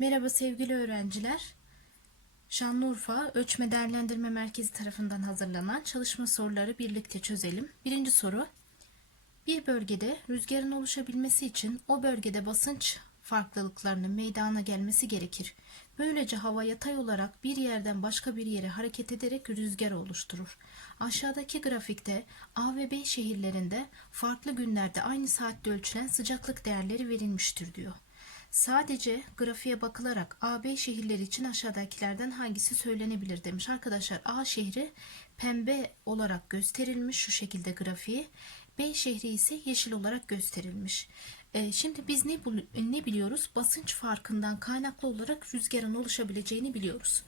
Merhaba sevgili öğrenciler. Şanlıurfa Ölçme Değerlendirme Merkezi tarafından hazırlanan çalışma soruları birlikte çözelim. Birinci soru. Bir bölgede rüzgarın oluşabilmesi için o bölgede basınç farklılıklarının meydana gelmesi gerekir. Böylece hava yatay olarak bir yerden başka bir yere hareket ederek rüzgar oluşturur. Aşağıdaki grafikte A ve B şehirlerinde farklı günlerde aynı saatte ölçülen sıcaklık değerleri verilmiştir diyor. Sadece grafiğe bakılarak AB şehirleri için aşağıdakilerden hangisi söylenebilir demiş. Arkadaşlar A şehri pembe olarak gösterilmiş şu şekilde grafiği. B şehri ise yeşil olarak gösterilmiş. Ee, şimdi biz ne, ne biliyoruz? Basınç farkından kaynaklı olarak rüzgarın oluşabileceğini biliyoruz.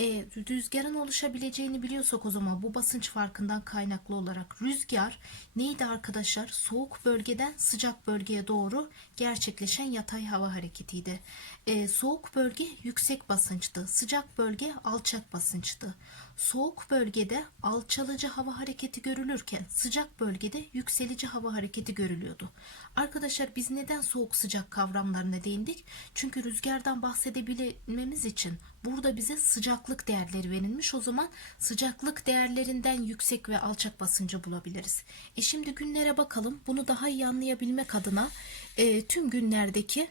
Ee, rüzgarın oluşabileceğini biliyorsak o zaman bu basınç farkından kaynaklı olarak rüzgar neydi arkadaşlar? Soğuk bölgeden sıcak bölgeye doğru gerçekleşen yatay hava hareketiydi. Ee, soğuk bölge yüksek basınçtı. Sıcak bölge alçak basınçtı. Soğuk bölgede alçalıcı hava hareketi görülürken sıcak bölgede yükselici hava hareketi görülüyordu. Arkadaşlar biz neden soğuk sıcak kavramlarına değindik? Çünkü rüzgardan bahsedebilmemiz için burada bize sıcaklık değerleri verilmiş. O zaman sıcaklık değerlerinden yüksek ve alçak basıncı bulabiliriz. E şimdi günlere bakalım. Bunu daha iyi anlayabilmek adına e, tüm günlerdeki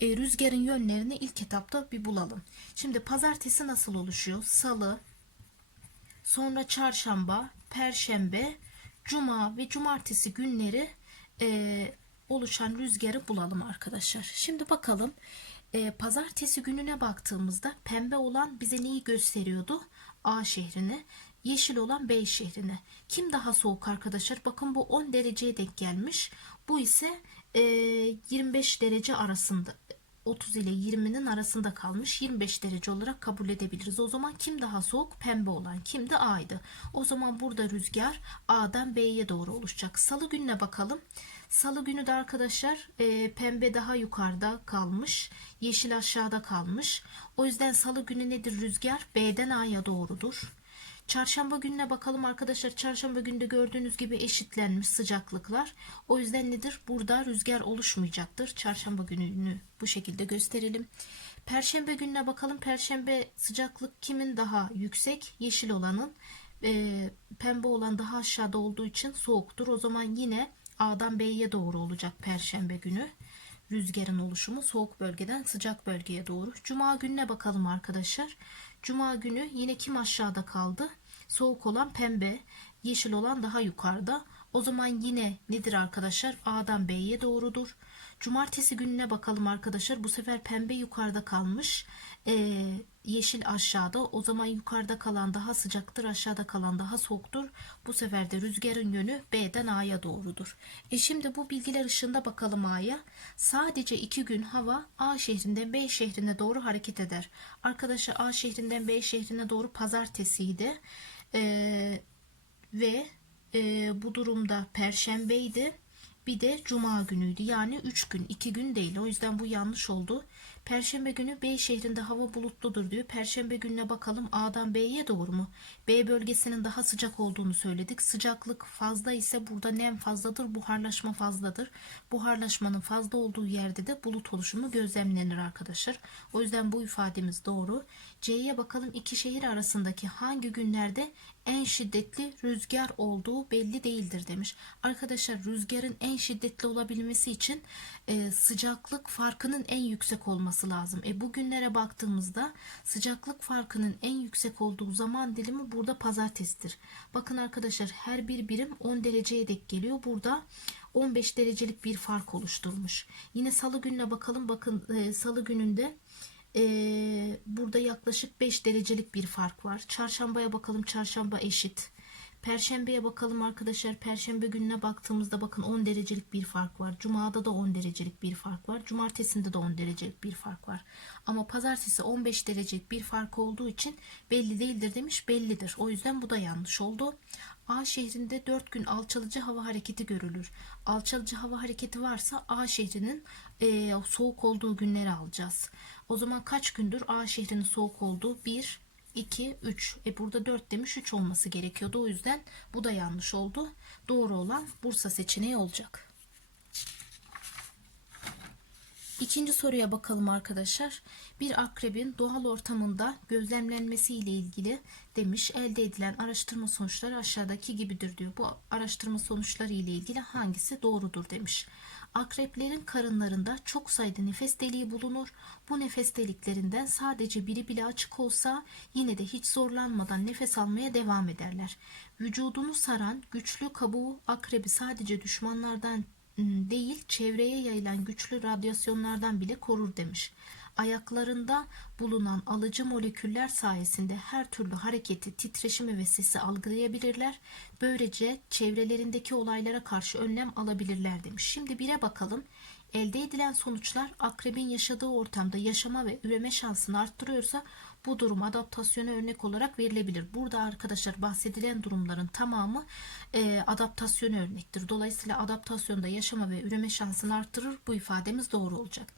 e, rüzgarın yönlerini ilk etapta bir bulalım. Şimdi pazartesi nasıl oluşuyor? Salı, Sonra çarşamba, perşembe, cuma ve cumartesi günleri e, oluşan rüzgarı bulalım arkadaşlar. Şimdi bakalım e, pazartesi gününe baktığımızda pembe olan bize neyi gösteriyordu? A şehrini. Yeşil olan B şehrini. Kim daha soğuk arkadaşlar? Bakın bu 10 dereceye denk gelmiş. Bu ise e, 25 derece arasında 30 ile 20'nin arasında kalmış 25 derece olarak kabul edebiliriz. O zaman kim daha soğuk? Pembe olan. Kim de A'ydı. O zaman burada rüzgar A'dan B'ye doğru oluşacak. Salı gününe bakalım. Salı günü de arkadaşlar e, pembe daha yukarıda kalmış. Yeşil aşağıda kalmış. O yüzden salı günü nedir rüzgar? B'den A'ya doğrudur. Çarşamba gününe bakalım arkadaşlar. Çarşamba günde gördüğünüz gibi eşitlenmiş sıcaklıklar. O yüzden nedir? Burada rüzgar oluşmayacaktır. Çarşamba gününü bu şekilde gösterelim. Perşembe gününe bakalım. Perşembe sıcaklık kimin daha yüksek? Yeşil olanın. Ee, pembe olan daha aşağıda olduğu için soğuktur. O zaman yine A'dan B'ye doğru olacak Perşembe günü. Rüzgarın oluşumu soğuk bölgeden sıcak bölgeye doğru. Cuma gününe bakalım arkadaşlar. Cuma günü yine kim aşağıda kaldı? Soğuk olan pembe, yeşil olan daha yukarıda. O zaman yine nedir arkadaşlar? A'dan B'ye doğrudur. Cumartesi gününe bakalım arkadaşlar. Bu sefer pembe yukarıda kalmış. Ee, yeşil aşağıda. O zaman yukarıda kalan daha sıcaktır. Aşağıda kalan daha soğuktur. Bu sefer de rüzgarın yönü B'den A'ya doğrudur. E şimdi bu bilgiler ışığında bakalım A'ya. Sadece iki gün hava A şehrinden B şehrine doğru hareket eder. Arkadaşlar A şehrinden B şehrine doğru pazartesiydi. Ee, ve e, bu durumda perşembeydi. Bir de cuma günüydü. Yani 3 gün, 2 gün değil. O yüzden bu yanlış oldu. Perşembe günü B şehrinde hava bulutludur diyor. Perşembe gününe bakalım A'dan B'ye doğru mu? B bölgesinin daha sıcak olduğunu söyledik. Sıcaklık fazla ise burada nem fazladır, buharlaşma fazladır. Buharlaşmanın fazla olduğu yerde de bulut oluşumu gözlemlenir arkadaşlar. O yüzden bu ifademiz doğru. C'ye bakalım iki şehir arasındaki hangi günlerde en şiddetli rüzgar olduğu belli değildir demiş. Arkadaşlar rüzgarın en şiddetli olabilmesi için e, sıcaklık farkının en yüksek olması lazım. E bugünlere baktığımızda sıcaklık farkının en yüksek olduğu zaman dilimi burada pazartesidir. Bakın arkadaşlar her bir birim 10 dereceye dek geliyor. Burada 15 derecelik bir fark oluşturmuş. Yine salı gününe bakalım. Bakın e, salı gününde ee, burada yaklaşık 5 derecelik bir fark var. Çarşambaya bakalım. Çarşamba eşit. Perşembeye bakalım arkadaşlar. Perşembe gününe baktığımızda bakın 10 derecelik bir fark var. Cuma'da da 10 derecelik bir fark var. Cumartesinde de 10 derecelik bir fark var. Ama pazartesi 15 derecelik bir fark olduğu için belli değildir demiş. Bellidir. O yüzden bu da yanlış oldu. A şehrinde 4 gün alçalıcı hava hareketi görülür. Alçalıcı hava hareketi varsa A şehrinin e, soğuk olduğu günleri alacağız. O zaman kaç gündür A şehrinin soğuk olduğu? 1, 2, 3. E burada 4 demiş 3 olması gerekiyordu. O yüzden bu da yanlış oldu. Doğru olan Bursa seçeneği olacak. İkinci soruya bakalım arkadaşlar. Bir akrebin doğal ortamında gözlemlenmesi ile ilgili demiş. Elde edilen araştırma sonuçları aşağıdaki gibidir diyor. Bu araştırma sonuçları ile ilgili hangisi doğrudur demiş. Akreplerin karınlarında çok sayıda nefes deliği bulunur. Bu nefes deliklerinden sadece biri bile açık olsa yine de hiç zorlanmadan nefes almaya devam ederler. Vücudunu saran güçlü kabuğu akrebi sadece düşmanlardan değil çevreye yayılan güçlü radyasyonlardan bile korur demiş. Ayaklarında bulunan alıcı moleküller sayesinde her türlü hareketi, titreşimi ve sesi algılayabilirler. Böylece çevrelerindeki olaylara karşı önlem alabilirler demiş. Şimdi bire bakalım. Elde edilen sonuçlar akrebin yaşadığı ortamda yaşama ve üreme şansını arttırıyorsa bu durum adaptasyona örnek olarak verilebilir. Burada arkadaşlar bahsedilen durumların tamamı e, adaptasyona örnektir. Dolayısıyla adaptasyonda yaşama ve üreme şansını arttırır. Bu ifademiz doğru olacak.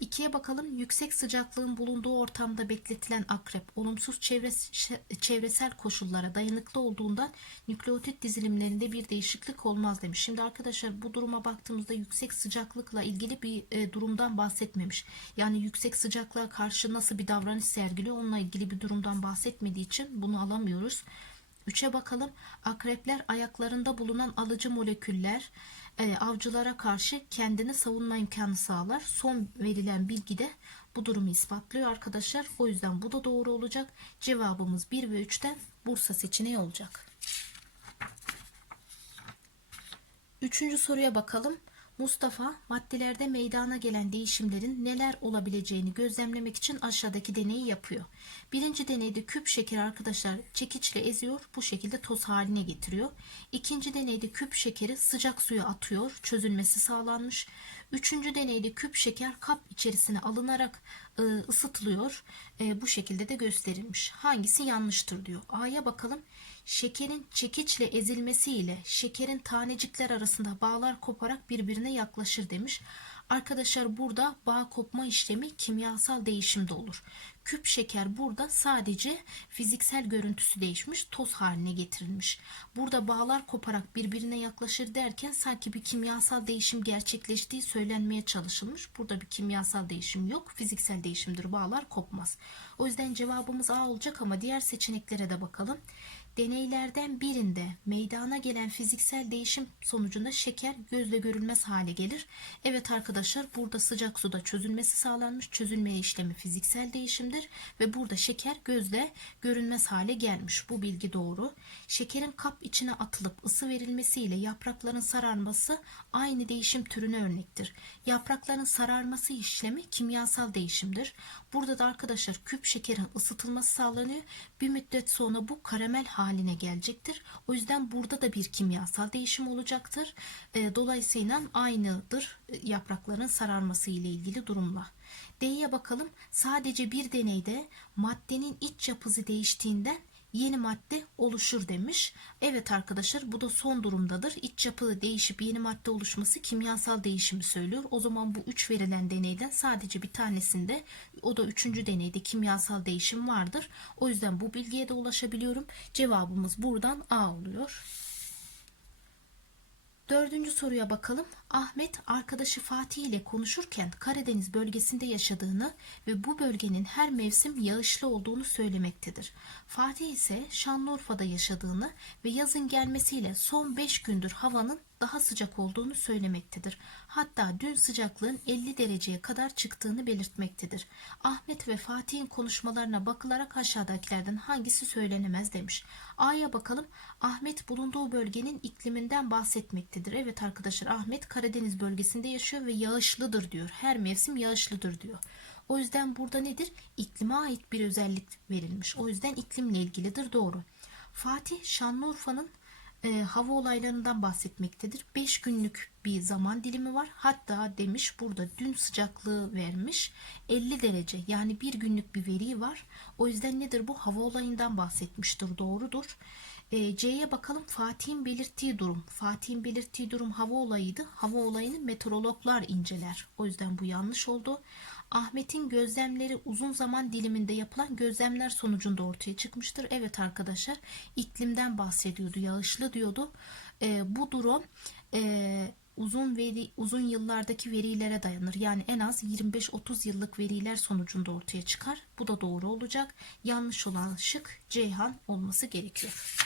İkiye bakalım. Yüksek sıcaklığın bulunduğu ortamda bekletilen akrep olumsuz çevres- çevresel koşullara dayanıklı olduğundan nükleotit dizilimlerinde bir değişiklik olmaz demiş. Şimdi arkadaşlar bu duruma baktığımızda yüksek sıcaklıkla ilgili bir e, durumdan bahsetmemiş. Yani yüksek sıcaklığa karşı nasıl bir davranış sergiliyor onunla ilgili bir durumdan bahsetmediği için bunu alamıyoruz. Üçe bakalım. Akrepler ayaklarında bulunan alıcı moleküller e, avcılara karşı kendini savunma imkanı sağlar. Son verilen bilgi de bu durumu ispatlıyor arkadaşlar. O yüzden bu da doğru olacak. Cevabımız 1 ve 3'ten Bursa seçeneği olacak. Üçüncü soruya bakalım. Mustafa maddelerde meydana gelen değişimlerin neler olabileceğini gözlemlemek için aşağıdaki deneyi yapıyor. Birinci deneyde küp şeker arkadaşlar çekiçle eziyor bu şekilde toz haline getiriyor. İkinci deneyde küp şekeri sıcak suya atıyor çözülmesi sağlanmış. Üçüncü deneyde küp şeker kap içerisine alınarak e, ısıtılıyor. E, bu şekilde de gösterilmiş. Hangisi yanlıştır diyor. A'ya bakalım. Şekerin çekiçle ezilmesi ile şekerin tanecikler arasında bağlar koparak birbirine yaklaşır demiş. Arkadaşlar burada bağ kopma işlemi kimyasal değişimde olur. Küp şeker burada sadece fiziksel görüntüsü değişmiş, toz haline getirilmiş. Burada bağlar koparak birbirine yaklaşır derken sanki bir kimyasal değişim gerçekleştiği söylenmeye çalışılmış. Burada bir kimyasal değişim yok, fiziksel değişimdir. Bağlar kopmaz. O yüzden cevabımız A olacak ama diğer seçeneklere de bakalım. Deneylerden birinde meydana gelen fiziksel değişim sonucunda şeker gözle görülmez hale gelir. Evet arkadaşlar burada sıcak suda çözülmesi sağlanmış. Çözülme işlemi fiziksel değişimdir ve burada şeker gözle görünmez hale gelmiş. Bu bilgi doğru. Şekerin kap içine atılıp ısı verilmesiyle yaprakların sararması aynı değişim türüne örnektir. Yaprakların sararması işlemi kimyasal değişimdir. Burada da arkadaşlar küp şekerin ısıtılması sağlanıyor. Bir müddet sonra bu karamel haline gelecektir. O yüzden burada da bir kimyasal değişim olacaktır. E, dolayısıyla aynıdır e, yaprakların sararması ile ilgili durumla. D'ye bakalım. Sadece bir deneyde maddenin iç yapısı değiştiğinden yeni madde oluşur demiş. Evet arkadaşlar bu da son durumdadır. İç yapı değişip yeni madde oluşması kimyasal değişimi söylüyor. O zaman bu üç verilen deneyden sadece bir tanesinde o da üçüncü deneyde kimyasal değişim vardır. O yüzden bu bilgiye de ulaşabiliyorum. Cevabımız buradan A oluyor. Dördüncü soruya bakalım. Ahmet arkadaşı Fatih ile konuşurken Karadeniz bölgesinde yaşadığını ve bu bölgenin her mevsim yağışlı olduğunu söylemektedir. Fatih ise Şanlıurfa'da yaşadığını ve yazın gelmesiyle son 5 gündür havanın daha sıcak olduğunu söylemektedir. Hatta dün sıcaklığın 50 dereceye kadar çıktığını belirtmektedir. Ahmet ve Fatih'in konuşmalarına bakılarak aşağıdakilerden hangisi söylenemez demiş. A'ya bakalım. Ahmet bulunduğu bölgenin ikliminden bahsetmektedir. Evet arkadaşlar Ahmet Karadeniz bölgesinde yaşıyor ve yağışlıdır diyor. Her mevsim yağışlıdır diyor. O yüzden burada nedir? İklime ait bir özellik verilmiş. O yüzden iklimle ilgilidir doğru. Fatih Şanlıurfa'nın e, hava olaylarından bahsetmektedir. 5 günlük bir zaman dilimi var. Hatta demiş burada dün sıcaklığı vermiş 50 derece yani bir günlük bir veri var. O yüzden nedir bu? Hava olayından bahsetmiştir. Doğrudur. E, C'ye bakalım Fatih'in belirttiği durum. Fatih'in belirttiği durum hava olayıydı. Hava olayını meteorologlar inceler. O yüzden bu yanlış oldu. Ahmet'in gözlemleri uzun zaman diliminde yapılan gözlemler sonucunda ortaya çıkmıştır. Evet arkadaşlar iklimden bahsediyordu. Yağışlı diyordu. E, bu durum e, uzun veri uzun yıllardaki verilere dayanır. Yani en az 25-30 yıllık veriler sonucunda ortaya çıkar. Bu da doğru olacak. Yanlış olan şık Ceyhan olması gerekiyor.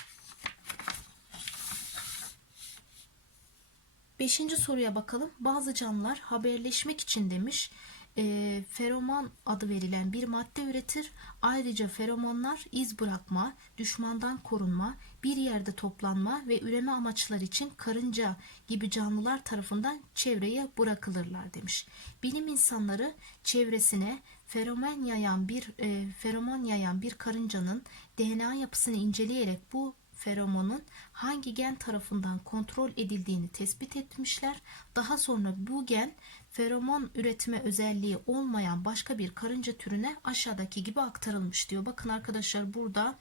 Beşinci soruya bakalım. Bazı canlılar haberleşmek için demiş e, feromon adı verilen bir madde üretir. Ayrıca feromonlar iz bırakma, düşmandan korunma, bir yerde toplanma ve üreme amaçları için karınca gibi canlılar tarafından çevreye bırakılırlar demiş. Bilim insanları çevresine feromon yayan bir e, feromon yayan bir karıncanın DNA yapısını inceleyerek bu feromonun hangi gen tarafından kontrol edildiğini tespit etmişler. Daha sonra bu gen feromon üretme özelliği olmayan başka bir karınca türüne aşağıdaki gibi aktarılmış diyor. Bakın arkadaşlar burada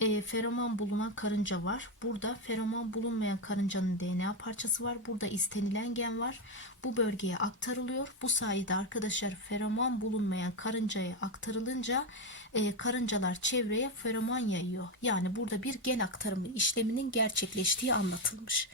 e, feromon bulunan karınca var. Burada feromon bulunmayan karıncanın DNA parçası var. Burada istenilen gen var. Bu bölgeye aktarılıyor. Bu sayede arkadaşlar feromon bulunmayan karıncaya aktarılınca e, karıncalar çevreye feromon yayıyor. Yani burada bir gen aktarımı işleminin gerçekleştiği anlatılmış.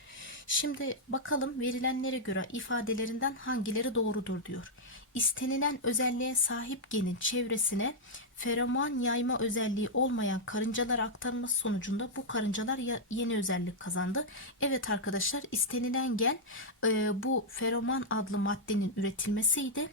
Şimdi bakalım verilenlere göre ifadelerinden hangileri doğrudur diyor. İstenilen özelliğe sahip genin çevresine feromon yayma özelliği olmayan karıncalar aktarılması sonucunda bu karıncalar yeni özellik kazandı. Evet arkadaşlar istenilen gen e, bu feromon adlı maddenin üretilmesiydi.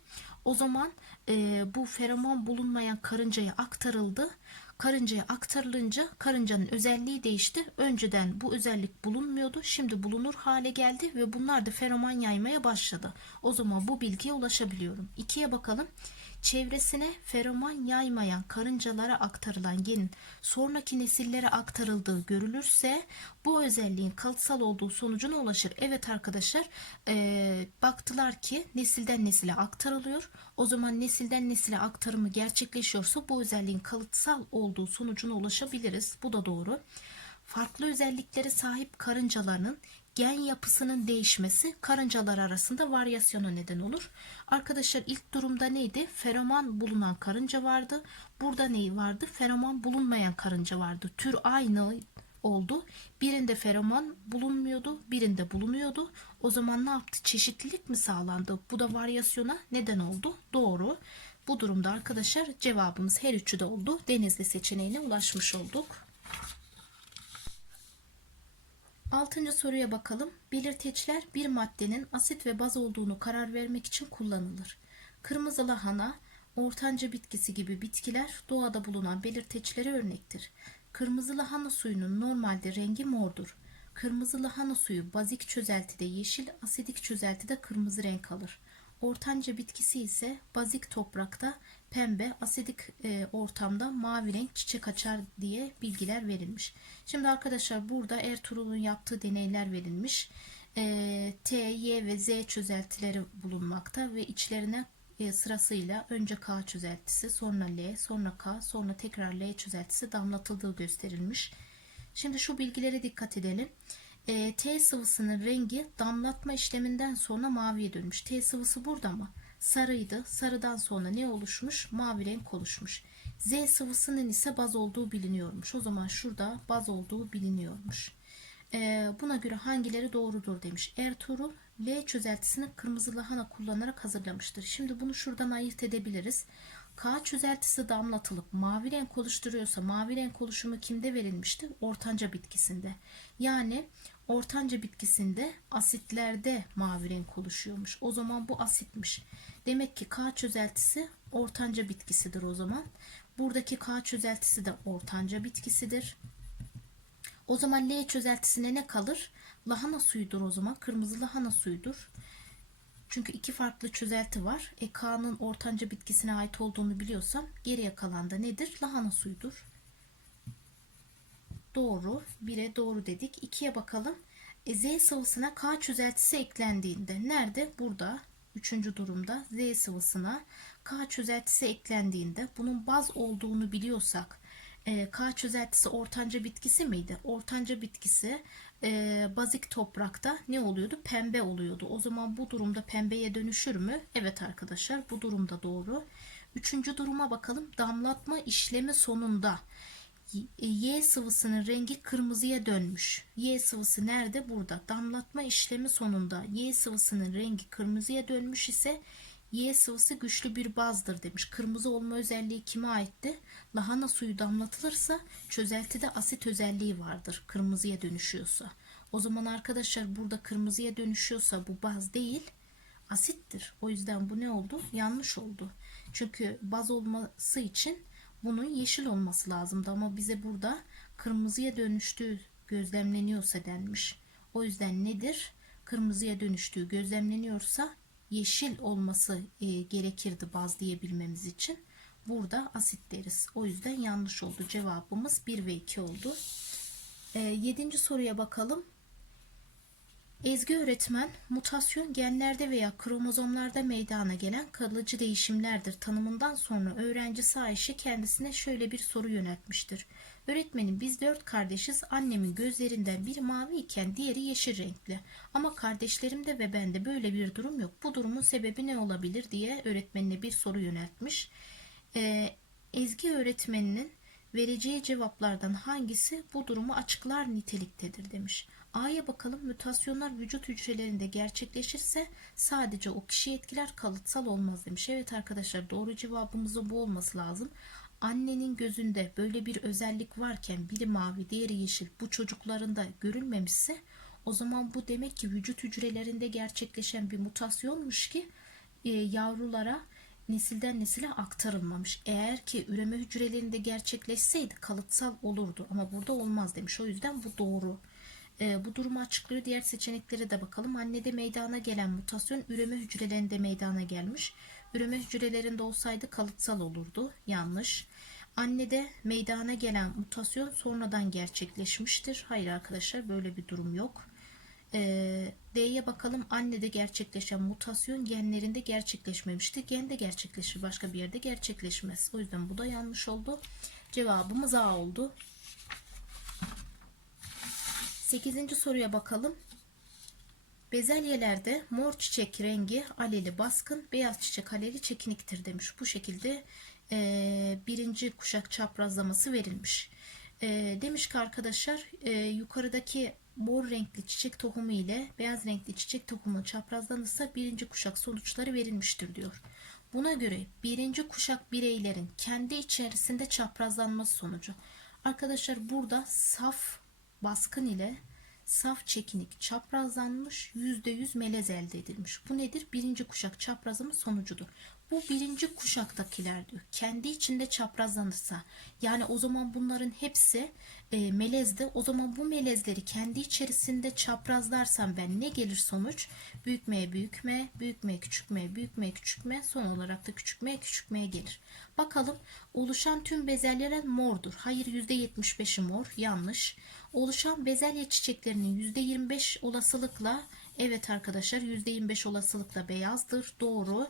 O zaman e, bu feromon bulunmayan karıncaya aktarıldı. Karıncaya aktarılınca karıncanın özelliği değişti. Önceden bu özellik bulunmuyordu. Şimdi bulunur hale geldi ve bunlar da feromon yaymaya başladı. O zaman bu bilgiye ulaşabiliyorum. İkiye bakalım çevresine feromon yaymayan karıncalara aktarılan genin sonraki nesillere aktarıldığı görülürse bu özelliğin kalıtsal olduğu sonucuna ulaşır. Evet arkadaşlar e, baktılar ki nesilden nesile aktarılıyor. O zaman nesilden nesile aktarımı gerçekleşiyorsa bu özelliğin kalıtsal olduğu sonucuna ulaşabiliriz. Bu da doğru. Farklı özelliklere sahip karıncaların gen yapısının değişmesi karıncalar arasında varyasyona neden olur. Arkadaşlar ilk durumda neydi? Feromon bulunan karınca vardı. Burada neyi vardı? Feromon bulunmayan karınca vardı. Tür aynı oldu. Birinde feromon bulunmuyordu, birinde bulunuyordu. O zaman ne yaptı? Çeşitlilik mi sağlandı? Bu da varyasyona neden oldu. Doğru. Bu durumda arkadaşlar cevabımız her üçü de oldu. Denizli seçeneğine ulaşmış olduk. Altıncı soruya bakalım. Belirteçler bir maddenin asit ve baz olduğunu karar vermek için kullanılır. Kırmızı lahana, ortanca bitkisi gibi bitkiler doğada bulunan belirteçlere örnektir. Kırmızı lahana suyunun normalde rengi mordur. Kırmızı lahana suyu bazik çözeltide yeşil, asidik çözeltide kırmızı renk alır. Ortanca bitkisi ise bazik toprakta pembe, asidik e, ortamda mavi renk çiçek açar diye bilgiler verilmiş. Şimdi arkadaşlar burada Ertuğrul'un yaptığı deneyler verilmiş. E, T, Y ve Z çözeltileri bulunmakta ve içlerine e, sırasıyla önce K çözeltisi, sonra L, sonra K, sonra tekrar L çözeltisi damlatıldığı gösterilmiş. Şimdi şu bilgilere dikkat edelim. E, T sıvısının rengi damlatma işleminden sonra maviye dönmüş. T sıvısı burada mı? Sarıydı. Sarıdan sonra ne oluşmuş? Mavi renk oluşmuş. Z sıvısının ise baz olduğu biliniyormuş. O zaman şurada baz olduğu biliniyormuş. E, buna göre hangileri doğrudur demiş. Ertuğrul L çözeltisini kırmızı lahana kullanarak hazırlamıştır. Şimdi bunu şuradan ayırt edebiliriz. K çözeltisi damlatılıp mavi renk oluşturuyorsa mavi renk oluşumu kimde verilmişti? Ortanca bitkisinde. Yani ortanca bitkisinde asitlerde mavi renk oluşuyormuş. O zaman bu asitmiş. Demek ki K çözeltisi ortanca bitkisidir o zaman. Buradaki K çözeltisi de ortanca bitkisidir. O zaman L çözeltisine ne kalır? Lahana suyudur o zaman. Kırmızı lahana suyudur. Çünkü iki farklı çözelti var. E, K'nın ortanca bitkisine ait olduğunu biliyorsam geriye kalan da nedir? Lahana suyudur. Doğru. 1'e doğru dedik. 2'ye bakalım. E, Z sıvısına K çözeltisi eklendiğinde nerede? Burada. Üçüncü durumda Z sıvısına K çözeltisi eklendiğinde bunun baz olduğunu biliyorsak e, K çözeltisi ortanca bitkisi miydi? Ortanca bitkisi e, bazik toprakta ne oluyordu? Pembe oluyordu. O zaman bu durumda pembeye dönüşür mü? Evet arkadaşlar bu durumda doğru. Üçüncü duruma bakalım. Damlatma işlemi sonunda Y- sıvısının rengi kırmızıya dönmüş. Y sıvısı nerede? Burada. Damlatma işlemi sonunda Y sıvısının rengi kırmızıya dönmüş ise Y sıvısı güçlü bir bazdır demiş. Kırmızı olma özelliği kime aitti? Lahana suyu damlatılırsa çözeltide asit özelliği vardır. Kırmızıya dönüşüyorsa. O zaman arkadaşlar burada kırmızıya dönüşüyorsa bu baz değil asittir. O yüzden bu ne oldu? Yanlış oldu. Çünkü baz olması için bunun yeşil olması lazımdı ama bize burada kırmızıya dönüştüğü gözlemleniyorsa denmiş. O yüzden nedir? Kırmızıya dönüştüğü gözlemleniyorsa yeşil olması e, gerekirdi baz diyebilmemiz için. Burada asit deriz. O yüzden yanlış oldu. Cevabımız 1 ve 2 oldu. E, yedinci soruya bakalım. Ezgi öğretmen, mutasyon genlerde veya kromozomlarda meydana gelen kalıcı değişimlerdir tanımından sonra öğrencisi Ayşe kendisine şöyle bir soru yöneltmiştir. Öğretmenim biz dört kardeşiz. Annemin gözlerinden biri mavi iken diğeri yeşil renkli. Ama kardeşlerimde ve bende böyle bir durum yok. Bu durumun sebebi ne olabilir diye öğretmenine bir soru yöneltmiş. Ee, Ezgi öğretmeninin vereceği cevaplardan hangisi bu durumu açıklar niteliktedir demiş. A'ya bakalım mutasyonlar vücut hücrelerinde gerçekleşirse sadece o kişiyi etkiler kalıtsal olmaz demiş. Evet arkadaşlar doğru cevabımızın bu olması lazım. Annenin gözünde böyle bir özellik varken biri mavi diğeri yeşil bu çocuklarında görülmemişse o zaman bu demek ki vücut hücrelerinde gerçekleşen bir mutasyonmuş ki e, yavrulara nesilden nesile aktarılmamış. Eğer ki üreme hücrelerinde gerçekleşseydi kalıtsal olurdu ama burada olmaz demiş. O yüzden bu doğru. E, bu durumu açıklıyor. Diğer seçeneklere de bakalım. Annede meydana gelen mutasyon üreme hücrelerinde meydana gelmiş. Üreme hücrelerinde olsaydı kalıtsal olurdu. Yanlış. Annede meydana gelen mutasyon sonradan gerçekleşmiştir. Hayır arkadaşlar böyle bir durum yok. Ee, D'ye bakalım. Annede gerçekleşen mutasyon genlerinde gerçekleşmemişti. Gende gerçekleşir. Başka bir yerde gerçekleşmez. O yüzden bu da yanlış oldu. Cevabımız A oldu. 8. soruya bakalım. Bezelyelerde mor çiçek rengi aleli baskın, beyaz çiçek aleli çekiniktir demiş. Bu şekilde e, birinci kuşak çaprazlaması verilmiş. E, demiş ki arkadaşlar e, yukarıdaki mor renkli çiçek tohumu ile beyaz renkli çiçek tohumu çaprazlanırsa birinci kuşak sonuçları verilmiştir diyor. Buna göre birinci kuşak bireylerin kendi içerisinde çaprazlanması sonucu. Arkadaşlar burada saf baskın ile saf çekinik çaprazlanmış %100 melez elde edilmiş. Bu nedir? Birinci kuşak çaprazlama sonucudur. Bu birinci kuşaktakiler diyor. Kendi içinde çaprazlanırsa yani o zaman bunların hepsi e, melezdi. O zaman bu melezleri kendi içerisinde çaprazlarsam ben ne gelir sonuç? Büyük M büyük M, büyük M son olarak da küçük M gelir. Bakalım oluşan tüm bezelyeler mordur. Hayır %75'i mor yanlış. Oluşan bezelye çiçeklerinin %25 olasılıkla evet arkadaşlar %25 olasılıkla beyazdır. Doğru.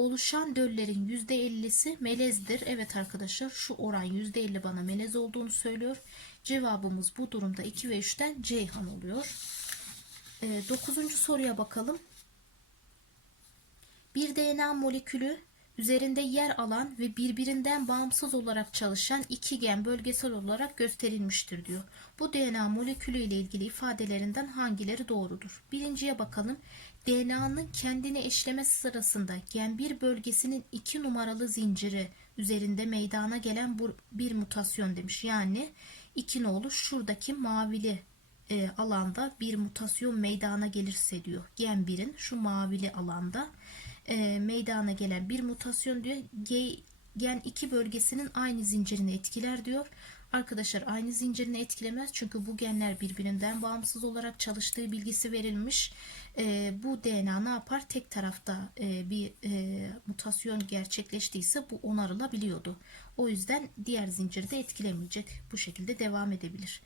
Oluşan döllerin %50'si melezdir. Evet arkadaşlar şu oran %50 bana melez olduğunu söylüyor. Cevabımız bu durumda 2 ve 3'ten Ceyhan oluyor. 9. Ee, soruya bakalım. Bir DNA molekülü üzerinde yer alan ve birbirinden bağımsız olarak çalışan iki gen bölgesel olarak gösterilmiştir diyor. Bu DNA molekülü ile ilgili ifadelerinden hangileri doğrudur? Birinciye bakalım. DNA'nın kendini eşlemesi sırasında gen 1 bölgesinin 2 numaralı zinciri üzerinde meydana gelen bir mutasyon demiş. Yani 2 nolu şuradaki mavili e, alanda bir mutasyon meydana gelirse diyor. Gen 1'in şu mavili alanda e, meydana gelen bir mutasyon diyor. Gen 2 bölgesinin aynı zincirini etkiler diyor. Arkadaşlar aynı zincirini etkilemez çünkü bu genler birbirinden bağımsız olarak çalıştığı bilgisi verilmiş. E, bu DNA ne yapar? Tek tarafta e, bir e, mutasyon gerçekleştiyse bu onarılabiliyordu. O yüzden diğer zinciri de etkilemeyecek. Bu şekilde devam edebilir.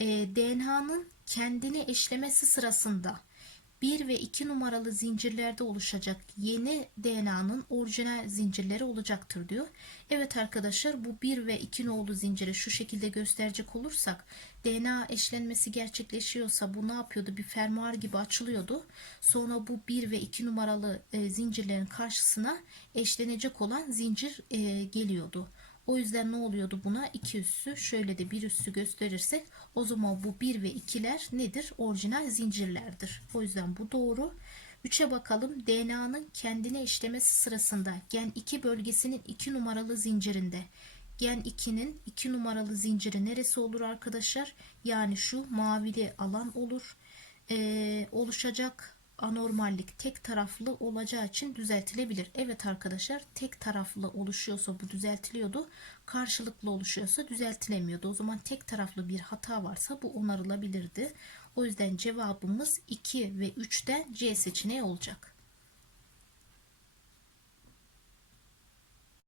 E, DNA'nın kendini eşlemesi sırasında 1 ve 2 numaralı zincirlerde oluşacak yeni DNA'nın orijinal zincirleri olacaktır diyor. Evet arkadaşlar bu 1 ve 2 nolu zinciri şu şekilde gösterecek olursak DNA eşlenmesi gerçekleşiyorsa bu ne yapıyordu? Bir fermuar gibi açılıyordu. Sonra bu 1 ve 2 numaralı e, zincirlerin karşısına eşlenecek olan zincir e, geliyordu. O yüzden ne oluyordu buna? 2 üssü şöyle de bir üssü gösterirsek o zaman bu 1 ve 2'ler nedir? Orijinal zincirlerdir. O yüzden bu doğru. 3'e bakalım. DNA'nın kendine işlemesi sırasında gen 2 bölgesinin 2 numaralı zincirinde gen 2'nin 2 numaralı zinciri neresi olur arkadaşlar? Yani şu mavili alan olur. Ee, oluşacak anormallik tek taraflı olacağı için düzeltilebilir. Evet arkadaşlar tek taraflı oluşuyorsa bu düzeltiliyordu. Karşılıklı oluşuyorsa düzeltilemiyordu. O zaman tek taraflı bir hata varsa bu onarılabilirdi. O yüzden cevabımız 2 ve 3'te C seçeneği olacak.